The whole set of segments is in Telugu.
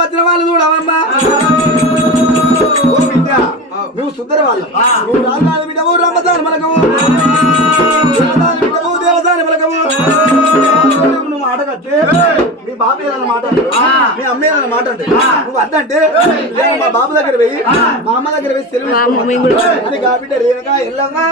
వచ్చిన వాళ్ళు చూడవమ్మా నువ్వు సుందర వాళ్ళు నువ్వు రాజధాని బిడ్డవు రమ్మదాని మలకవు బిడ్డవు దేవదాని మలకవు నువ్వు మాట కట్టే మీ బాబు ఏదన్న మాట మీ అమ్మ ఏదన్న మాట అంటే నువ్వు అద్దంటే మా బాబు దగ్గర పోయి మా అమ్మ దగ్గర పోయి సెలవు అది కాబిడ్డ రేణుగా ఎల్లమ్మా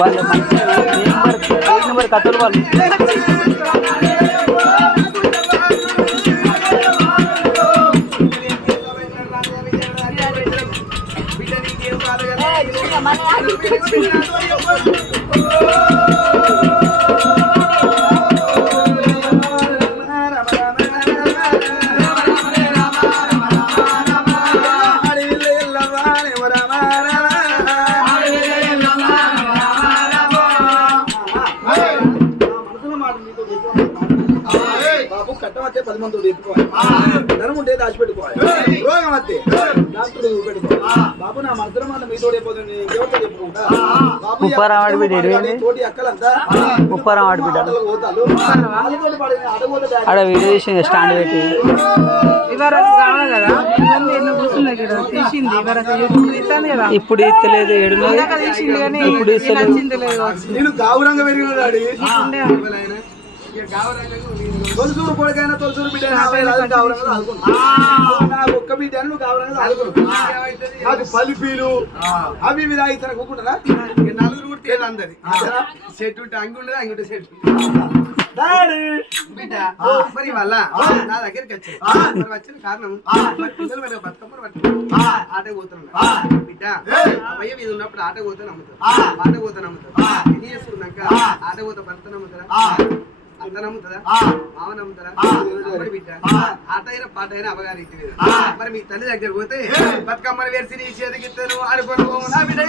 వాళ్ళు మంచి నెంబర్ కథలు వాళ్ళు కట్టమత్తే 10 మంది చెప్పుకోవాలి ధనం ఉంటే దాచిపెట్టుకోవాలి రోగం అత్తే డాక్టర్ పెట్టుకోవాలి బాబు నా మనసులో మాట మీతో చెప్పుకోండి ఎవరితో చెప్పుకుంటా తోటి అక్కలంతా ఆడ వీడియో తీసింది స్టాండ్ పెట్టి ఇప్పుడు ఇస్తలేదు ఇప్పుడు నేను గౌరంగా పెరిగినాడు తొలసూరు కొడుకైనా తొలసూరు బిడ్డ నాకు ఒక్క బిడ్డ నువ్వు గౌరంగా నాకు పలిపీలు అవి మీద ఇతర కూకుంటారా నలుగురు కూడా తేలి అందది సెట్ ఉంటే అంగి ఉండదు అంగి ఉంటే సెట్ బిడ్డ మరి వల్ల నా దగ్గరికి వచ్చాయి వచ్చిన కారణం పిల్లలు మీద బతుకమ్మలు పట్టుకుని ఆట పోతున్నాడు బిడ్డ అయ్య మీద ఉన్నప్పుడు ఆట పోతే నమ్ముతారు ఆట పోతే నమ్ముతారు ఎన్ని చేసుకున్నాక ఆట పోతే భర్త నమ్ముతారా అంత నమ్ముతుందా మామ నమ్ముతారా బిడ్డ ఆట అయినా పాట అయినా అవగారి ఇంటి మీద మరి మీ తల్లి దగ్గర పోతే బతుకమ్మని వేసి నీ చేతికిస్తాను ఆడుకోను బిడ్డ